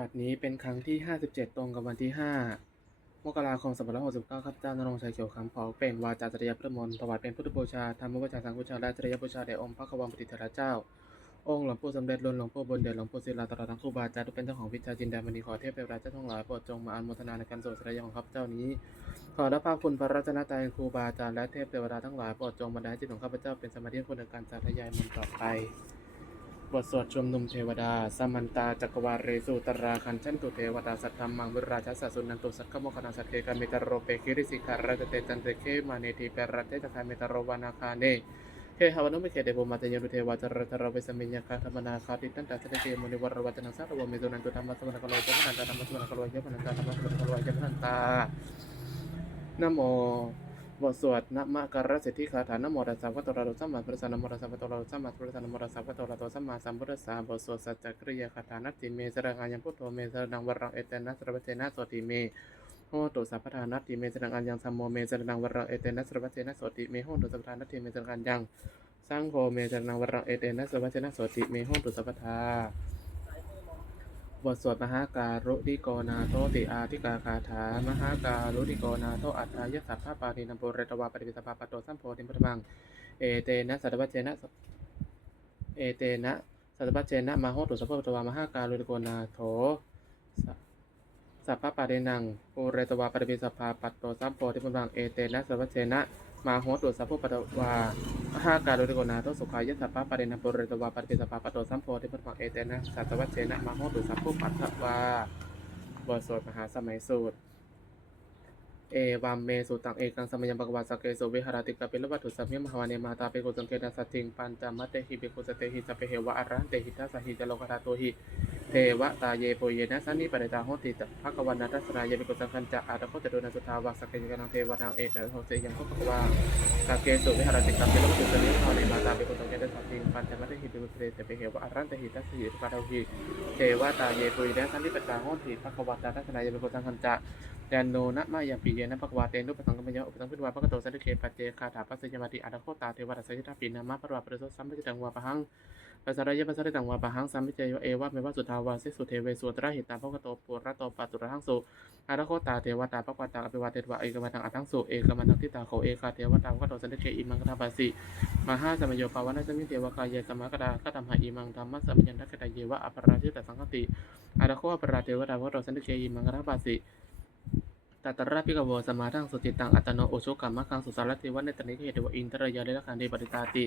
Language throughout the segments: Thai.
บัดนี้เป็นครั้งที่ 57 ตรงกับวันที่ 5 มกราคม2569ข้าพเจ้านรงชัยเขียวคำขอเปล่งวาจาจริยพระมนต์ถวายเป็นพุทธบูชาธรรมบูชาสังฆบูชาและจริยบูชาแด่องค์พระขวังปฏิเทระเจ้า องค์หลวงปู่สมเด็จหลวงหลวงปู่บนเดชหลวงปู่ศิลาตลอดทั้งครูบาอาจารย์ทุกเป็นเจ้าของวิชาจินดามณีขอเทพเทวดาเจ้าทั้งหลายโปรดจงมาอนุโมทนาในการสวดสรยของข้าพเจ้านี้ ขอรับพระคุณพระรัตนตรัยครูบาอาจารย์และเทพเทวดาทั้งหลายโปรดจงบันดาลจิตของข้าพเจ้าเป็นสมาธิคุณในการสาธยายมนต์ต่อไป บทสวดชุมนุมเทวดา สมันตาจักรวาเรสุตราคันชันตุเทวดาสัตธรรมังวิราชสัสุนันตุสักขโมคณาสัตเกกามิตรโรเปคิริสิการะเตจันเตเคมาเนติเปรเตตคามิตรโรวานาคาเนเฮหาวนุเมเคเดโบมาเตยนุเทวาจรตระเวสมิญญาคาธรรมนาคาติตันตัสเตมุนิวรวัจนังสัตวเมตุนันตุธรรมะสมณกโลยะมนันตธรรมะสมณกโลยะมนันตธรรมะสมณกโลยะมนันตานะโม บทสวดนะมะการะสิทธิคาถานะโมตัสสะภะคะวะโตระโตสัมมาสัมพุทธัสสะนโมตัสสะภะคะวะโตระโตสัมมาสัมพุทธัสสะนโมตัสสะภะคะวะโตระโตสัมมาสัมพุทธัสสะบทสวดสัจจกริยาคาถานัตติเมสระงายังพุทโธเมสระนังวรังเอเตนะสระวเทนะโสติเมโหตุสัพพทานัตติเมสระงายังสัมโมเมสระนังวรังเอเตนะสระวเทนะโสติเมโหตุสัพพทานัตติเมสระงายังสังโฆเมสระนังวรังเอเตนะสระวเทนะโสติเมโหตุสัพพทา บทสวดมหาการุดิโกนาโตติอาทิกาคาถามหาการุดิโกนาโตอัตตายสัพพะปานินัมปุเรตวาปฏิปิสภาปะโตสัมโพธิพุทธบังเอเตนะสัตวะเจนะเอเตนะสัตวะเจนะมาโหตุสัพพะตวามหาการุดิโกนาโถสัพพะปารินังปุเรตวาปฏิปิสภาปะโตสัมโพธิพุทธบังเอเตนะสัตวะเจนะ มาโหตุสัพพะปะตวามหาการุดิโกนาโตสุขายสัพพะปารินังปุเรตวาปฏิปิสภาปะโตสัมโพธิพุทธบังเอเตนะสัตวะเจนะมาโหตุสัพพะปัตถวาบทสวดมหาสมัยสูตร เอวัมเมสุตังเอกังสมยยังปกวาสเกสุวิหารติกาเปลวัตถุสัมยมหาวาเนมาตาเปโกสังเกตสัติงปัญจามัตเตหิเปโกสเตหิสเพเหวะอรันเตหิทัสหิจโลกธาโตหิเทวะตาเยโปเยนะสันนิปริตาโหติตภะกวันนัตสรายเยเปกุสังคันจะอาตโคจตุนันสุทาวาสกเกยกังเทวนาเอตโหเสยังพะกวาสเกสุวิหารติกาเปลวัตถุสัมยมหาวาเนมาตาเปโกสังเกตสัติงปัญจามัตเตหิเปโกสเตเพเหวะอรันเตหิทัสหิจโลกธาโตหิเทวะตาเยโปเยนะสันนิปริตาโหติภะกวันนัตสรายเยเปกุสังคันจะ แดนโนนะมายาปีเยนะภควาเตนุปสังกมยะอุปสังพิทวาภกโตสันติเคปัจเจคาถาปัสยมาติอาตโคตาเทวทัสยิตาปีนามาปรวาปริโสสัมปิตังวาปะหังปัสสายะปัสสริตังวาปะหังสัมปิเจเอวะเมวะสุทาวาเสสุเทเวสุตระหิตาภกโตปุระโตปัตุระหังสุอาตโคตาเทวตาภควาตาอภิวาเทวะเอกมาทังอัตังสุเอกมาทังทิตาโคเอกาเทวตาภกโตสันติเคอิมังคทาบาสิมหาสมโยปาวนะสมิเทวกายเยสมะกดาคตัมหะอิมังธรรมะสมัญญันทกตาเยวะอปราชิตสังคติอาตโคอปราเทวตาภกโตสันติเคอิมังคทาบาสิ ตัตระพิกโวสมาทังสุจิตังอัตโนโอโชกัมมะคังสุสารติวันในตนิเกเดวอินทรยาเลละคันเดปริตาติ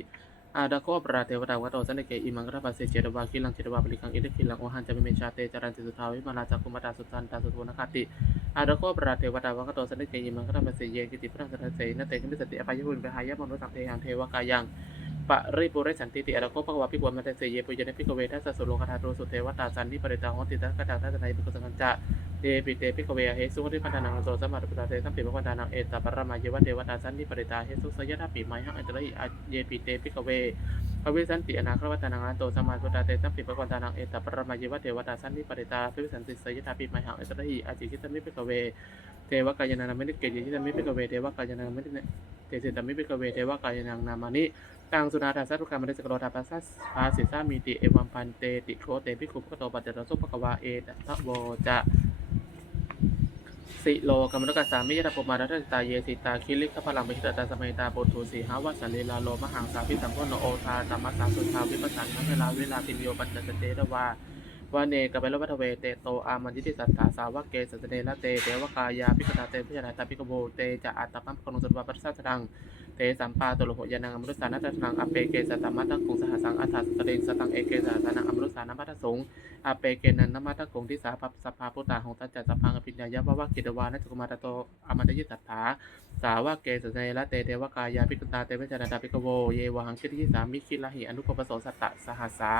อาดาโคปราเทวตาวะโตสันเกอิมังกระปาเสเจดวาคิลังเจดวาปริคังอิเดคิลังโอหันจะเมชาเตจารันติสุทาวิมานาจักุมาตาสุตันตาสุโทนคติอาดาโคปราเทวตาวะโตสันเกอิมังกระปาเสเยกิติพระสัตเสนเตคิมิสติอภัยหุนเปหายะมนุสังเทหังเทวกายัง ปะริปุเรสันติติอาดาโคปะวะพิกวมัตเสเยปุยเนพิกเวทัสสุโลคาทาโตสุเทวตาสันนิปริตาหติตักกะตังทัสนัยปิกุสังจะเตปิเตปิกเวเฮสุขทิพันธนังโสสมมารุปตาเตสัมปิปวันธานังเอตปรมาเยวะเทวตาสันนิปริตาเฮสุสยทัปิไมหังอันตระหิเยปิเตปิกเวภวิสันติอนาคตวัตนังอันโตสมารุตาเตสัมปิปวันธานังเอตปรมาเยวะเทวตาสันนิปริตาภวิสันติสยทัปิไมหังอันตระหิอาจิคิตมิปิกเว เทวกายนานามินิเกจิคิตมิปิกเว เทวกายนานามินิเตสิตมิปิกเว เทวกายนานามานิ ตังสุนาทาสัตุกรรมริสกโรทาปัสสภาสิสามีติเอวัมพันเตติโคเตปิคุปโตปัจจตสุปะกวาเอตทะโวจะสิโลกรรมรกสามิยตาปมารัตตาเยสิตาคิลิขพลังมิตตาสมัยตาปุถุสีหาวัสันเลลาโลมหังสาพิสัมพโนโอทาตัมมัสสาสุทาวิปัสสันนเวลาเวลาติมโยปัจจเตระวาวาเนกเปโลวัทเวเตโตอามันยิติสัตถาสาวกเกสัสเนละเตเตวกายาพิกตาเตพิจนาตาพิกโบเตจะอัตตปัมปกนุสตวาปัสสะสัง เตสัมปาตุลโหยานังอมรุสานัตถังอเปเกสัตมัตตังคงสหสังอัฏฐสเรงสตังเอเกสหสานังอมรุสานัมัตตสงอเปเกนันนมัตตะกงที่สาพัสภาพุตตาของตัจจสัพพังอภิญญายะวะวะกิตวานะจุกุมาตโตอมันตยิสัทธาสาวะเกสเนละเตเทวกายาพิกตาเตเวจนาตาพิกโวเยวหังคิริสามิคิลหิอนุปปโสสัตตะสหัสา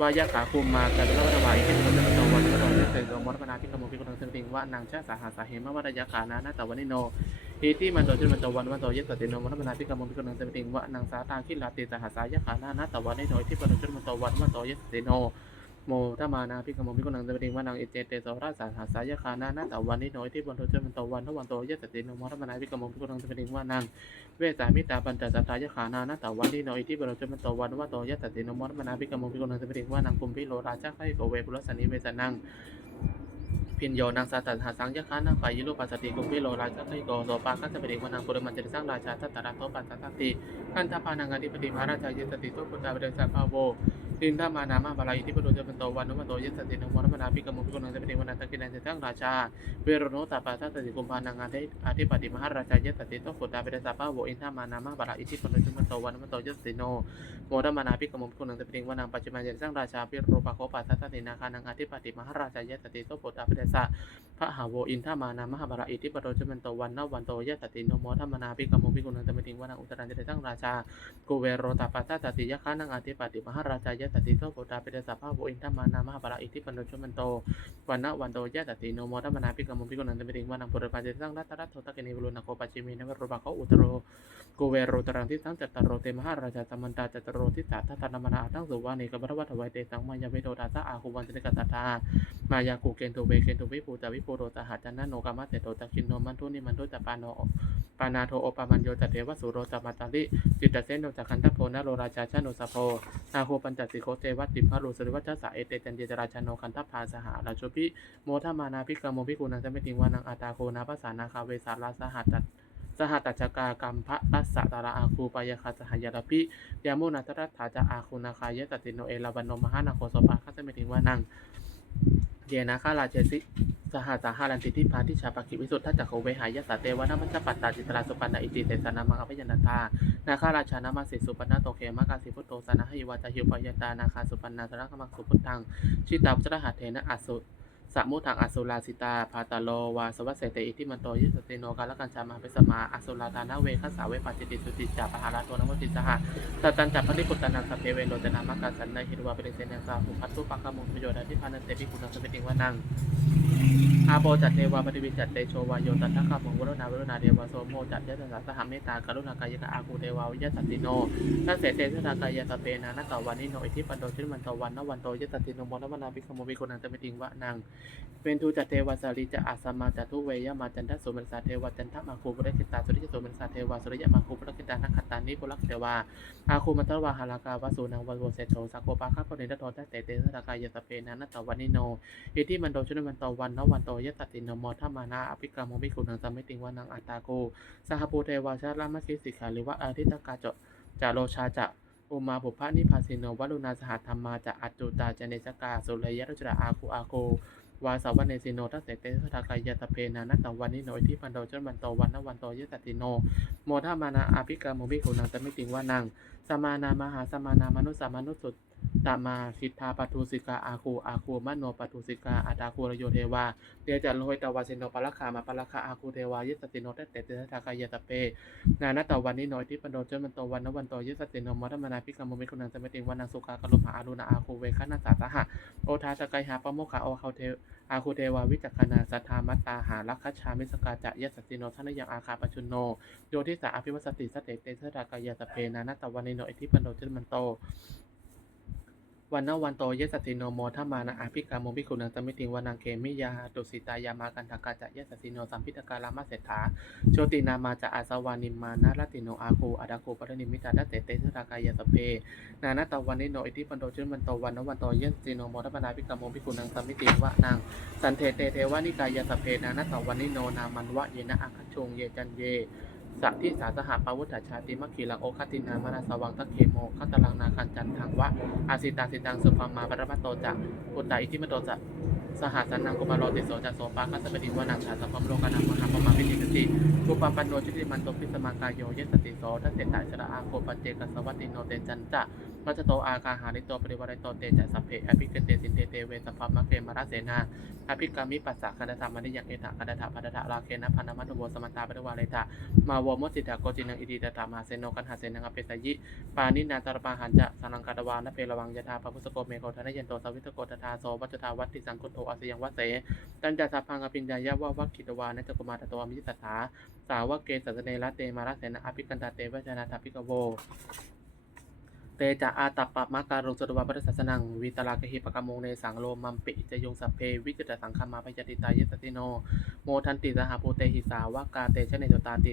วายะขาคุมมาการละวะวายเห็นคิตโตตโตวันตโตเตเตโตมรปนาพิกโมพิกตังเสติงวะนางชาสหัสาเหมะวะรยะขานานาตวันิโน อิติมันโตจุมันโตวันวันโตยสติโนมรปนาพิกโมพิกตังเสติงวะนางสาตาคิลาติสหสายะขานานาตวนิโนอิติมันโตจุมันโตวันวันโตยสติโนโมทมานาพิกโมพิกนังเตปติงวานังเอเจเตโสราสหาสายคานานาตาวันนิโนที่บนโทเจมันโตวันทวันโตยสติโนมรมนาพิกโมพิกนังเตปติงวานังเวสามิตาปัญจสัตตายคานานาตาวันนิโนที่บนโทเจมันโตวันว่าโตยสติโนมรมนาพิกโมพิกุนังเตปติงวานังกุมพิโลราชาไคโกเวปุรสนิเวสนัง พินโยนางสาตันหาสังยะคานังฝ่ายยิโลปัสสติกุมพิโลราชไคโกโสปาคัสเปดิวันังปุรมันจริสังราชาทัตตาราโตปัสสัติขันธปานังอธิปติมหาราชาเยสติโตปุตตาเบเดสาภาโว ดินทามานามาบาลาอิทิปโดจป็นโตวันนุมาโตเยสตินโมรมนาภิกมุภิกนังเสปติวันันตะกินันเสตังราชาเวโรโนตาปาทัสติกุมภานังอธิอธิปติมหาราชาเยสติโตปุตาเบเดสาภาโวอินทามานามาบาลาอิทิปโดจป็นโตวันนุมาโตเยสติโนโมรมนาภิกมุภิกนังเสปติวันังปัจจิมันเยสังราชาพิโรปะโคปัสสตินาคานังอธิปติมหาราชาเยสติโตปุตาเบเดสา พระหาโวอินทามานามหาบาราอิทิปโตจมันโตวันนวันโตยะตตินโนโมธรรมนาภิกขโมภิกุนังตมิติงวานังอุตรันจะได้ตั้งราชากุเวโรตาปัสสะตติยะคานังอธิปติมหาราชายะตติโตโพตาเปเดสาภาโวอินทามานามหาบาราอิทิปโตจมันโตวันนวันโตยะตตินโนโมธรรมนาภิกขโมภิกุนังตมิติงวานังปุรปันจะตั้งรัตรัตโตตะเกนิวรุณโคปัจจิมีนวโรบะโคอุตโรกุเวโรตรังทิสังจัตตโรเตมหาราชาสมันตาจัตตโรทิสาทัตนามนาตั้งสุวานิกบรวัตวัยเตสังมายาเวโตตาสะอาคุวันจนิกตตามายากูเกนโตเวเกนโตวิปูจาวิปูโรตหาจันนโนกามาเตโตตะคินโนมันทุนิมันทุจปานโนปานาโทโอปามันโยจัตเทวสุโรจามาตาลิจิตตเสนโนจักขันทโพนโรราชาชาโนสโพนาโคปัญจสิโคเตวัตติพารุสริวัชสาเอเตจันเจจราชาโนคันทพาสหาราชพิโมทมานาพิกามโมพิกุนันจะไม่ทิ้งวานังอาตาโคนาภาษานาคาเวสาลาสหัตจัตสหัตตจกากรรมพระตัสตาราอาคูปายาคาสหายาลพิยามุนาตรัตถาจะอาคูนาคายะตติโนเอลาบันโนมหานาโคสปาคัสไม่ทิ้งวานัง เยนะข้าราชสิสหัสหารันติทิพาทิชาปกิวิสุทธัจจโคเวหายสาเตวนามัจจปัตตาจิตราสุปันนาอิติเตสนามังอภิยันตา นาคาราชานามาสิสุปันนาโตเคมากาสิพุทโตสนาหิวาจาหิวปยตา นาคาสุปันนาสระกมังสุพุทธัง ชิตาพุทธหัตเทนะอสุ สมุทังอสุลาสิตา พาตาโล วาสวัสเสเตอิทิมันโตยิสเตโนกาลกันชามาเปสมา อสุลาตานาเวคัสสาเวปัจจิติสุติจาปหาราโตนมติสหะตตันจัปปริปุตตานังสพเพเวโรจนามากาสันในหิรวาเปริเสนังสาหุพัตตุปักขมุประโยชน์ที่พานันเตปิคุณังสเปติงวานังอาโปจัตเทวาปฏิวิจัตเตโชวายโยตัทธะคามุวรุณาวรุณาเดวาโสโมจัตยะตสาสหเมตตากรุณากายะอาคูเทวาวิยสัตติโนนัสเสเตสทากายสเปนานัตตวันนิโนอิทิปันโตชิมันตวันนวันโตยสัตติโนมนวนาภิกขโมภิกุนันจะไม่ติงวะนังเป็นทูจัตเทวาสาริจะอาสมาจัตุเวยมาจันทสุมันสาเทวาจันทมาคูปรกิตาสุริยสุมันสาเทวาสุริยมาคูปรกิตานักขัตตานิปุรักเทวาอาคูมัตวาหารากาวสุนังวันโวเสโชสักโกปาคาปนิดโตตัสเตเตสทากายะสเปนานัตตวันิโนอิทิมันโตชนมันโตวันนวันโตยตัตตินโมทัมานาอภิกรรมโมภิกุนังสัมมิติงวานังอัตตาโกสหปูเทวาชาลามาคิสิกขาหรือว่าอาทิตกาเจจาโลชาจะอุมาบุพานิพาสิโนวัลุนาสหธรรมาจะอัจจุตาจเนสกาสุเลยรุจระอาคูอาโก วาสาวเนสิโนทัสเสเตสทากายะตเพนานัตตวันนิโนที่พันโดจนวันโตวันนวันโตยสัตติโน โมทามมานาอภิกรรมโมภิกุนังตะมมิติงวานังสมานา มหาสมานา มนุสามนุสุ ตามาคิทธาปทุสิกาอาคูอาคูมโนปทุสิกาอาตาคูรโยเทวาเตียจันโลหิตวาสินโนปะละคามาปะละคาอาคูเทวายิสติโนเตเตเตทากายตะเปนานาตวันนี้น่อยที่ปันโดเจมันโตวันนวันโตยิสติโนมัตมนาพิกรรมมิคุนันสมติงวันังสุกากลุมหาอารุณาอาคูเวคนาสาสหะโอทาสกายหาปโมขาโอเขาเทอาคูเทวาวิจักขณาสัทธามัตตาหาลักขชามิสกาจะยสติโนทนยังอาคาปชุนโนโยทิสาอภิวัสติสเตเตเททากายตะเปนานาตวันนี้น่อยที่ปันโดเจมันโต วันนวันโตเยสติโนโมทัมมานะอาภิกาโมภิกุนังสมิติวานังเกมิยาตุสิตายามากันทกาจะยสติโนสัมพิตการามาเศรษฐาโชตินามาจะอาสวานิมานะรติโนอาคูอาดาคูปรนิมิตาดัสเตเตสรากายสเพ นานาตวันนิโนอิทิปันโตจุนมันโตวันนวันโตเยสติโนโมทัมานาภิกาโมภิกุนังสมิติวะนังสันเทเตเทวานิกายสเพ นานาตวันนิโนนามันวะเยนะอาคชงเยจันเย สักที่สาสหปาวุฒชาติมัคคีลังโอคตินามานาสวังตะเคโมคัตลังนาคันจันทังวะอาสิตาสิตังสุภามาปรมัตโตจักปุตตาอิทิมโตจักสหัสนังกุมารโรติโสจัสโสปาคัสเปติวานังชาสัพพมโลกานังมหาปมาวินิสติภูปัมปันโนชิติมันโตพิสมากายโยเยสติโสทัสเตตาสระอาโคปัจเจกสวัตติโนเตจันจะมัจโตอากาหาริโตปริวารโตเตจะสัพเพอภิกเตสินเตเตเวสภามะเกมาราเสนาอภิกามิปัสสะคันธรรมนิยังเอตะคันธะพันธะลาเคนะพันธมัตโวสมันตาปริวาเลตะมาวโมสิตาโกจินังอิติตถามาเซโนกันหาเซนังอเปสยิปานินาตรปาหันจะสังกัตวานะเพลวังยถาปพุสโกเมโกธนยันโตสวิตโกตถาโสวัจตาวัตติสังคุโตอาสยังวัเสตันจัสัพพังอภิญญายะวะวัคคิตวานะจกุมาตตวามิจิตถาสาวกเกสัสเนระเตมาระเสนะอภิกันตาเตวจนาทาภิกโว เตจะอาตัปปะมะการุสตวะปริสัสนังวิตลากหิปกมงในสังโลมัมปิจยงสัพเพวิจตสังคมาพยติตายสติโน โมทันติสหภูเตหิสาวากาเตชะเนตตาติ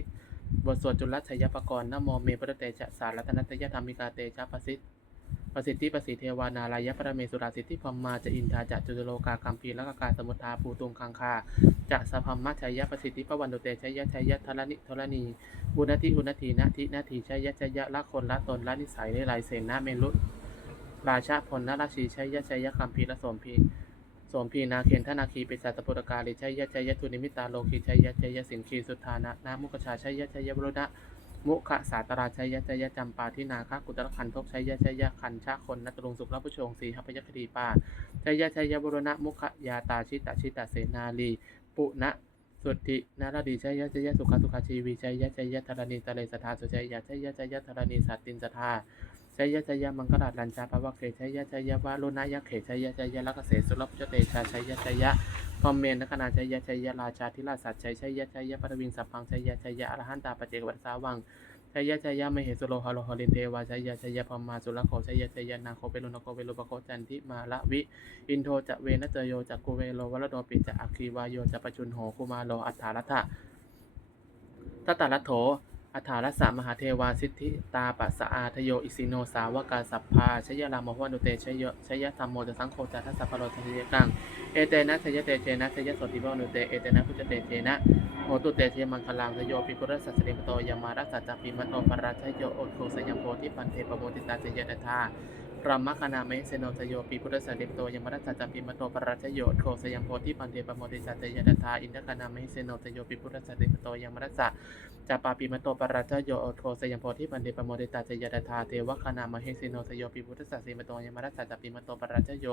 บทสวดจุลชัยปกรณ์นโมเมปรเตชะสารรัตนัตยธรรมิกาเตชะปสิทธ ประสิทธิประสิทธิเทวานารายะปรเมสุราสิทธิพรมมาจะอินทาจะจุลโลกาคัมพีและกกาสมุทาภูตุงคังคาจะสพัมมัชชัยยะประสิทธิปวันตุเตชัยยะชัยยะทรณิทรณี บุณทิอุณทีนาทินาทีชัยยะชัยยะละคนละตนละนิสัยละลายเสนนะเมลุราชาพลนราชีชัยยะชัยยะคัมพีและสมพีสมพีนาเคนธนาคีปิสัตตปุตกาลิชัยยะชัยยะทุนิมิตาโลคิชัยยะชัยยะสิงคีสุทธานะนามุกชาชัยยะชัยยะบรุณะ มุขะสาตราชัยยะชัยยะจำปาทินาคกุตรคันทกชัยยะชัยยะคันชาคนนัตรุงสุขรับผู้ชงสีหพยคดีปาชัยยะชัยยะบรณะมุขะยาตาชิตาชิตาเสนาลี ปุณะสุทธินารดีชัยยะชัยยะสุขสุขชีวีชัยยะชัยยะธรณีตะเลสทาสุชัยยะชัยยะชัยยะธรณีสัตตินสทา ชยยะชัยยะมังกราชลัญจาภวะเกชยยะชัยยะวารุณายะเขชยยะชัยยะลักเสสุรพจเตชาชยชยยะพรหมเมนนคนาชัยยะชัยยะราชาธิราชสัจชัยชัยยะชัยยะปรวิงสัพพังชัยยะชัยยะอรหันตาปเจกวัสาวังชัยยะชัยยะมเหสุโลหะโลหะลินเทวาชัยยะชัยยะพมาสุรโคชัยยะชัยยะนาโคเปรุนโคเวลุปโคจันทิมาละวิ อินโทจะเวนะเจโยจะกุเวโลวรโดปิจะอัคคีวายโยจะปจุนโหกุมาโลอัฏฐารัตถะทัตตาลัโถ อัฏฐารัสามหาเทวาสิทธิตาปัสสะอาทโยอิสิโนสาวกาสัพพาชยรามวันตุเตชยชยธรรมโมจสังโฆจัตทัสสะพโรชยกังเอเตนะชยเตเจนะชยสติวานุเตเอเตนะพุจเตเจนะโหตุเตเทมังคลังทโยปิปุระสัสสริมโตยามารัสสัจจปิมโตปราชโยโอโคสยังโพธิปันเทปโมติตาเจยตถา ระมคณาเมเสโนสโยปีพุทธสันติโตยมรัสสจัปปิมโตปรัชโยโคสยังโพธิปันเทปโมติสัตยดทาอินทคณาเมเสโนสโยปีพุทธสันติโตยมรัสสจัปปาปิมโตปรัชโยโคสยังโพธิปันเทปโมติสัตยดทาเทวคณามเหเสโนสโยปีพุทธสันติโตยมรัสสจัปปิมโตปรัชโย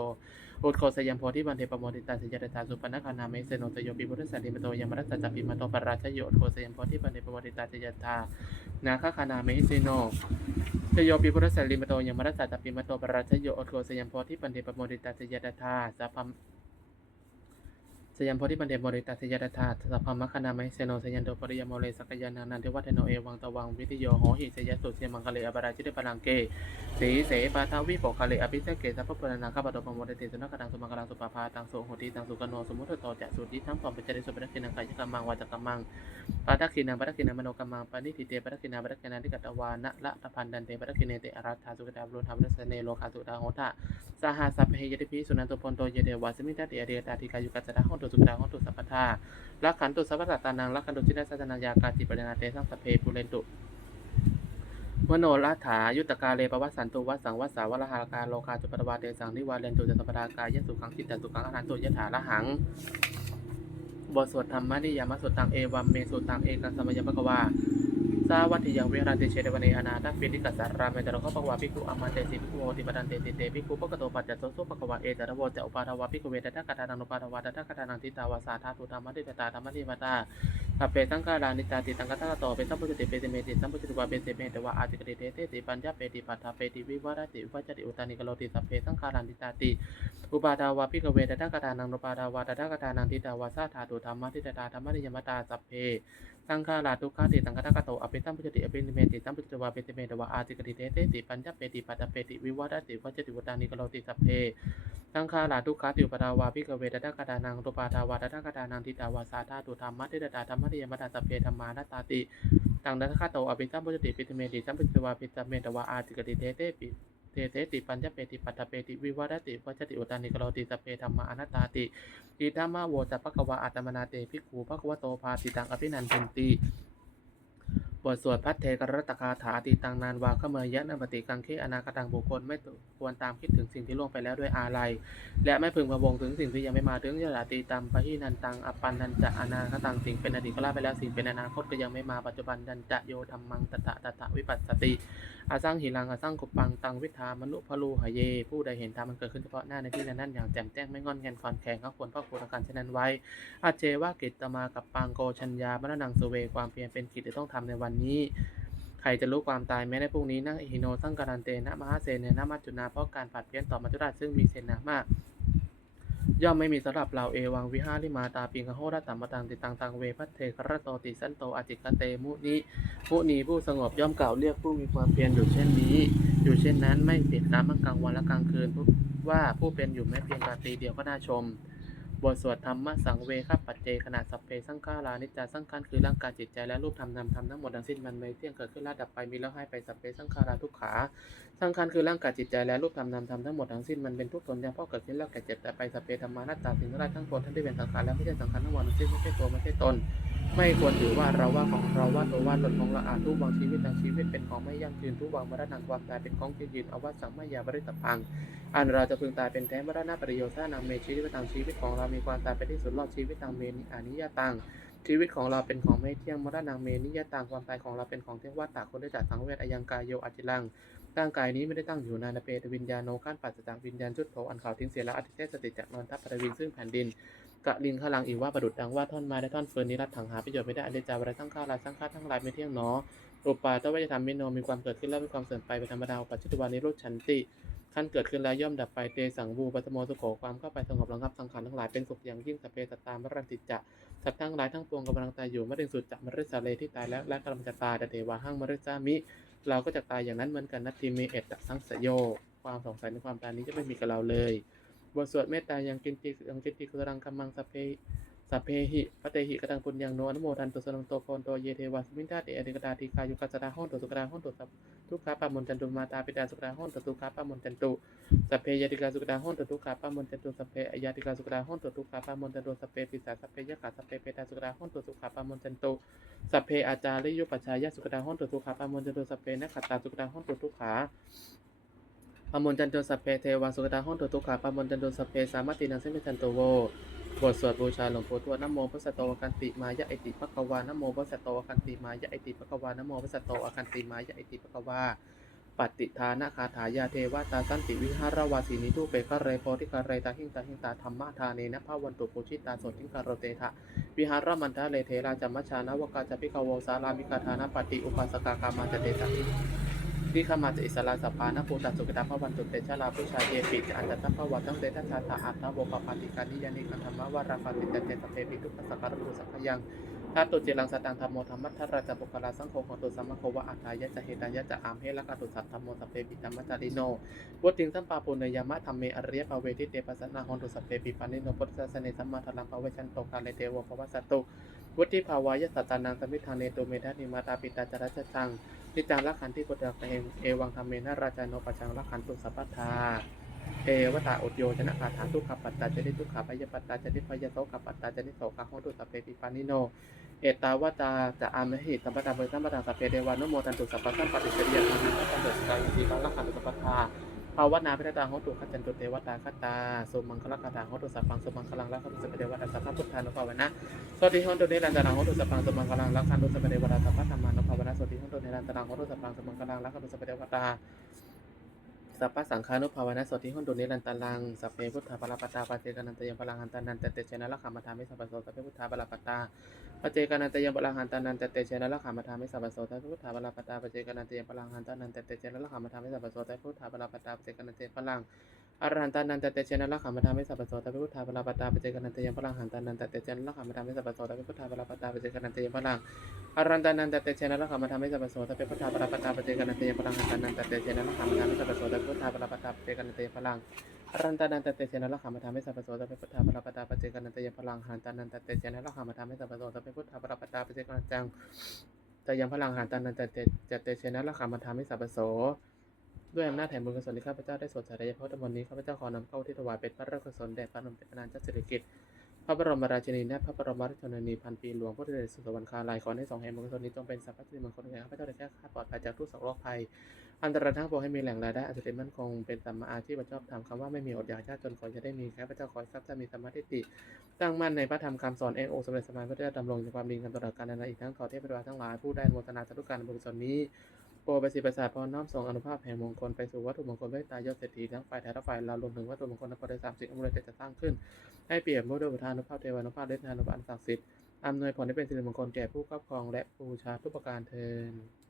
อุโคสยังโพธิปันเทปโมติสัตยดทาสุปนคณาเมเสโนสโยปีพุทธสันติโตยมรัสสจัปปิมโตปรัชโยโคสยังโพธิปันเทปโมติสัตยดทานาคคณาเมเสโนชโยปิพุทธสันลิมโตยมรัสสะตปิมโตปรัชโยอโทสยัมโพธิปันเทปโมดิตาสยดาธาสัพพม สยัมโพธิปันเทปโมดิตาสยดาธาสัพพมัคคณามหิเสโนสยันโตปริยโมเลสักยานานันเทวัฒโนเอวังตวังวิทโยโหหิสยสุเสมังคะเลอปราชิตปรังเกสีเสปาทาวิโปคาเลอภิเสเกสัพพปรณาคาปตปโมเดติสุนักตังสุมังคลังสุปาพาตังสุโหติตังสุกโนสมุทโตจะสุติทั้งปอมเปจริสุปนักกินังกายกรรมังวาจกรรมังปาทักขินังปาทักขินังมโนกรรมังปานิทิเตปาทักขินังปาทักขินังทิกัตวานะละตะพันดันเตปาทักขิเนเตอารัตถาสุกตาบรุณธรรมรสเนโลคาสุตาโหตะสหสัพเพยติพิสุนันตุพนโตเยเดวาสมิตาเตอเดตาธิกายุกัสสะโหตุสุปดาโหตุสัพพทาลักขันตุสัพพะตานังลักขันตุจิตตสัจนัญากาจิปเรนาเตสังสเพปุเรนตุมโนรัฐายุตกาเลปวัสสันตุวัสสังวัสสาวรหากาโลกาจุปตวาเตสังนิวาเรนตุจตุปดากายะสุขังคิตตสุขังอนันตุยถาละหังบทสวดธรรมนิยามสุตังเอวัมเมสุตังเอกัสสมยมะกวา สาวัตถิยังเวราเตเชเดวเนอนาถปินิกัสสารามเมตระข้ปะวาภิกขุอามันเตสิภิกขุโหติปตันเตติเตภิกขุปะกะโตปัจจโตโสปะกวาเอตรโวจะอุปาทวาภิกขุเวทะกะทานังอุปาทวาทะกะทานังทิตาวาสาธาตุธรรมติตตาธรรมติมาตาสัพเพสังฆารานิจาติตังกะตะโตเป็นสัมพุติเปติเมติสัมพุจิวาเปเสเมตวะอาติกติเตเตติปัญญาเปติปัฏฐาเปติวิวารติวัจติอุตานิกโลติสัพเพสังฆารานิจาติอุปาทวาภิกขเวทะกะทานังอุปาทวาทะกะทานังทิตาวาสาธาตุธรรมติตตาธรรมติยมตาสัพเพสังฆาราทุกขาติสังฆตากะโตอภิสัมพุจติอภินิเมติสัมพุจตวาเปติเมตวะอาติกติเตเตติปัญจเปติปัตตเปติวิวัตติวัจติวตานิกโลติสัพเพสังฆาราทุกขาติอุปทาวาภิกเวทตากะทานังตุปาทาวาทกะทานังทิตาวาสาธาตุธรรมะทิตตาธรรมะทิยมตาสัพเพธรรมานัตตาติตังดัตถะโตอภิสัมพุจติปิติเมติสัมพุจตวาเปติเมตวะอาติกติเตเตปิ เตเตติปัญจเปติปัตเปติวิวัตติวัจติอุตานิกโลติสเพธรรมาอนัตตาติอิทัมมาโวจะปะกวาอัตมนาเตภิกขุปะกวโตภาติตังอภินันทินติบทสวดพัทเทกรตคาถาติตังนานวาขเมยยะนปฏิกังเคอนาคตังบุคคลไม่ควรตามคิดถึงสิ่งที่ล่วงไปแล้วด้วยอาลัยและไม่พึงพะวงถึงสิ่งที่ยังไม่มาถึงยะลาตีตัมปะหินันตังอปันนันจะอนาคตังสิ่งเป็นอดีตก็ล่าไปแล้วสิ่งเป็นอนาคตก็ยังไม่มาปัจจุบันดันจะโยธรรมังตถะตถะวิปัสสติอาสร้างหิรังอาสร้างกุปังตังวิทามนุพลูหเย ผู้ใดเห็นธรรมมันเกิดขึ้นเฉพาะหน้าในที่นั้นๆอย่างแจ่มแจ้งไม่งอนแงนคอนแข็งก็ควรเฝ้าควรการเช่นนั้นไว้อาเจว่ากิตตมากับปังโกชัญญามรณังสเวความเพียรเป็นกิจที่ต้องทำในวันนี้ใครจะรู้ความตายแม้ในพรุ่งนี้นั่งอิโนสังการันเตนะมหาเซนเนนะมัจจุนาเพราะการผัดเพี้ยนต่อมัจจุราชซึ่งมีเสนามาก ย่อมไม่มีสำหรับเราเอวังวิหาริมาตาปิงคโหรตัมมตังติตังตังเวพัทเทคระโตติสันโตอจิกเตมุนิผู้นีผู้สงบย่อมกล่าวเรียกผู้มีความเพียรอยู่เช่นนี้ อยู่เช่นนั้นไม่เปลี่ยนน้ำมังกลางวันและกลางคืนว่าผู้เป็นอยู่แม้เพียงราตรีเดียวก็น่าชม บทสวดธรรมะสังเวคปัจเจขณะสัพเพสังขารานิจจาสังขารคือร่างกายจิตใจและรูปธรรมนามธรรมทั้งหมดทั้งสิ้นมันไม่เที่ยงเกิดขึ้นแล้วดับไปมีแล้วให้ไปสัพเพสังขาราทุกขาสังขารคือร่างกายจิตใจและรูปธรรมนามธรรมทั้งหมดทั้งสิ้นมันเป็นทุกข์ทนยางพ่อเกิดขึ้นแล้วแก่เจ็บแต่ไปสัพเพธรรมานัตตาสิ่งทั้งหลายทั้งปวงท่านได้เป็นสังขารและไม่ใช่สังขารทั้งหมดทั้งสิ้นไม่ใช่ตัวไม่ใช่ตน ไม่ควรถือว่าเราว่าของเราว่าตัวว่าตนของเราอาจทุกวางชีวิตทางชีวิตเป็นของไม่ยั่งยืนทุกวางมรณะความตายเป็นของยืนยืนเอาว่าสังมายาบริตพัง อันเราจะพึงตายเป็นแท้มรณะประโยชน์ถ้านำเมชีวิตทางชีวิตของเรามีความตายเป็นที่สุดรอดชีวิตทางเมนิอานิยตังชีวิตของเราเป็นของไม่เที่ยงมรณะเมนิยตังความตายของเราเป็นของเที่ยงวัฏฏะคนได้จากสังเวชอายังกายโยอจิลังร่างกายนี้ไม่ได้ตั้งอยู่นานเปตวิญญาโนขั้นปัสจากวิญญาณจุดโผอันเขาวทิ้งเสียแล้วอธิเทศสติจากนอนทับปรวินซึ่งแผ่นดิน กะลิงขลังอีกว่าประดุดดังว่าท่อนไม้และท่อนเฟิร์นนี้รัดถังหาประโยชน์ไม่ได้อันเดจาวอะไรทั้งข้าวลายทั้งข้าทั้งลายไม่เที่ยงหนอรูปปาตวิจธรรมมิโนมีความเกิดขึ้นแล้วมีความเสื่อมไปเป็นธรรมดาปัจจุบันนิโรธชันติขั้นเกิดขึ้นแล้วย่อมดับไปเตสังวูปัสโมสุโขความเข้าไปสงบระงับสังขารทั้งหลายเป็นสุขอย่างยิ่งสเปสตตามรันติจะสัตว์ทั้งหลายทั้งปวงกำลังตายอยู่ไม่ถึงสุดจะมฤสาเลที่ตายแล้วและกำลังจะตายแต่เทวาหั่งมฤสามิ เราก็จะตายอย่างนั้นเหมือนกันนัตติเมเอตสังสโย ความสงสัยในความตายนี้จะไม่มีกับเราเลย บทสวดเมตตายังกินติยังกินติกุรังกัมมังสพเพสัพเพหิปะเตหิกตังปุญญังโนอนุโมทันตุสนังโตโพนโตเยเทวาสมินทาเตอเดกตาทีคายุกัสสะห้องตุสุกราห้องตุสัพทุกขาปามนจันตุมาตาปิตาสุกราห้องตุทุกขาปามนจันตุสัพเพยติกาสุกราห้องตุทุกขาปามนจันตุสัพเพอยติกาสุกราห้องตุทุกขาปามนจันตุสัพเพปิสาสัพเพยะขาสัพเพเปตาสุกราห้องตุสุขาปามนจันตุสัพเพอาจาริยุปัชชายะสุกราห้องตุทุกขาปามนจันตุสัพเพนักขตาสุกราห้องตุทุกขา ปมนจันโตสัพเพเทวาสุกตาห้องตุทุขาปามนจันโตสัพเพสามตินังเสมิจันโตโวบทสวดบูชาหลวงปู่ทวดนโมพระสตโตอคันติมายะไอติภควานโมพระสตโตอคันติมายะไอติภควานโมพระสตโตอคันติมายะไอติภควาปฏิทานะคาถายาเทวตาสันติวิหารวาสีนิทุเปคะเรโพธิคะเรตาหิงตาหิงตาธรรมะทาเนนะภาวันตุปุชิตาโสทิงคารโรเตทะวิหารมันทะเลเทราจัมมชานวกาจพิกโวสารามิกาทานะปฏิอุปาสกากามาจเตสะ ที่ขมาจะอิสระสปานะภูตัสุกตาพระวันตุเตชะลาผู้ชายเยปิจะอันตตะพวัตั้งเตทัสสาตาอัตตะโวปปาติกานิยานิกัธรรมวาราปติตเตสเปปิทุกขสักการุสักยังทัตตุเจรังสตังธรรมโมธรรมัทธราชปุคลาสังโฆของตุสัมมโควะอัฏฐายะจะเหตายะจะอามเฮละกาตุสัตธรรมโมสพเปปิตัมมัจาริโนวุติงสัมปาปุเนยามะธรรมเมอริยภเวทิเตปัสสนาหอนตุสพเปปิปานิโนพุทธสเนสัมมาทลังภเวชันโตกาเลเทวภวสัตตุวุติภาวายะสัตตานังสมิทาเนตุเมธานิมาตาปิตาจารัจจัง นิจังละขันที่พุทธะเองเอวังธรรมเมนะราชาโนปัจังละขันตุสัพพทาเอวตาอุดโยชนะคาถาทุกขปัตตาจะได้ทุกขพยปัตตาจะได้พยโสขปัตตาจะได้โสขะโหตุสัพเพปิปานิโน เอตาวตาจะอามหิตสัมปตาเบสัมปตาสัพเพเดวานุโมทันตุสัพพะสัมปติจริยธรรมิสัพพะเดสกายิสีละขันตุสัพพทา ภาวนาพิรตาโหตุขัจจันตุเทวตาคตาสุมังคละคาถาโหตุสัพพังสุมังคลังละขันตุสัพเพเดวตาสัพพะพุทธานุภาวนะสวัสดีฮอนตุเนรันตรังโหตุสัพพังสมังคลังรักขันตุสัพเพเดวตาสัพพะธรรมานุภาวนะสวัสดีฮอนตุเนรันตรังโหตุสัพพังสมังคลังรักขันตุสัพเพเดวตา สัพพะสังฆานุภาวนะสวัสดีฮอนตุเนรันตรังสัพเพพุทธาปรปตาปเจกนันตยังพลังหันตานันตเตเชนะละขามาทามิสัพพะโสสัพเพพุทธาปรปตาปเจกนันตยังพลังหันตานันตเตเชนะละขามาทามิสัพพะโสสัพเพพุทธาปรปตาปเจกนันตยังพลังหันตานันตเตเชนะละขามาทามิสัพพะโสสัพเพพุทธาปรปตาปเจกนันตยังพลัง อรหันตานันตเตเชนะละขามาทามิสัพพโสตพิพุทธาปราปตาปเจกนันตยังพลังหันตานันตเตเชนะละขามาทามิสัพพโสตพิพุทธาปราปตาปเจกนันตยังพลังอรหันตานันตเตเชนะละขามาทามิสัพพโสตพิพุทธาปราปตาปเจกนันตยังพลังหันตานันตเตเชนะละขามาทามิสัพพโสตพิพุทธาปราปตาปเจกนันตยังพลังอรันตานันตเตเชนะละขามาทามิสัพพโสตพิพุทธาปราปตาปเจกนันตยังพลังหันตานันตเตเชนะละขามาทามิสัพพโสตพิพุทธาปราปตาปเจกนันจังจะยังพลังหันตานันตเตจเตเชนะละขามาทามิสัพพโส ด้วยอำนาจแห่งบุญกุศลที่ข้าพเจ้าได้สวดสาธยายพระธรรมนี้ข้าพเจ้าขอนำเข้าที่ถวายเป็นพระราชกุศลแด่พระนมเจ้านาเจ้าสิริกิติ์พระบรมราชินีนาถพระบรมราชชนนีพันปีหลวงพระเดชสุสวรรคาลัยขอให้สองแห่งบุญกุศลนี้จงเป็นสัพพะสิริมงคลแก่ข้าพเจ้าได้แก้ข้าปลอดภัยจากทุกโศกโรคภัย อันตรายทั้งปวงให้มีแหล่งรายได้อันเสถียรมั่นคงเป็นสัมมาอาชีพชอบธรรมคำว่าไม่มีอดอยากยากจนขอจะได้มีข้าพเจ้าขอให้ข้าพเจ้ามีสมาธิตั้งมั่นในพระธรรมคำสอนเององค์สมเด็จสมานพระเจ้าดำรงอยู่ความดีกันตลอดกาลนานอีกทั้งขอเทพธิดาทั้งหลายผู้ได้โมทนาสาธุการบุญกุศลนี้ โปรไประสิทธิประสาทพรน้อมส่งอนุภาพแห่งมงคลไปสู่วัตถุมงคลด้วยตายอดเศรษฐีทั้งฝ่ายไทยและฝ่ายเรารวมถึงวัตถุมงคลนครได้สามสิบอำนวยจะสร้างขึ้น ให้เปรียมด้วยประธานุภาพเทวานุภาพเดชานุภาพอันศักดิ์สิทธิ์อำนวยผลให้เป็นสิริมงคลแก่ผู้ครอบครองและบูชาทุกประการเทิน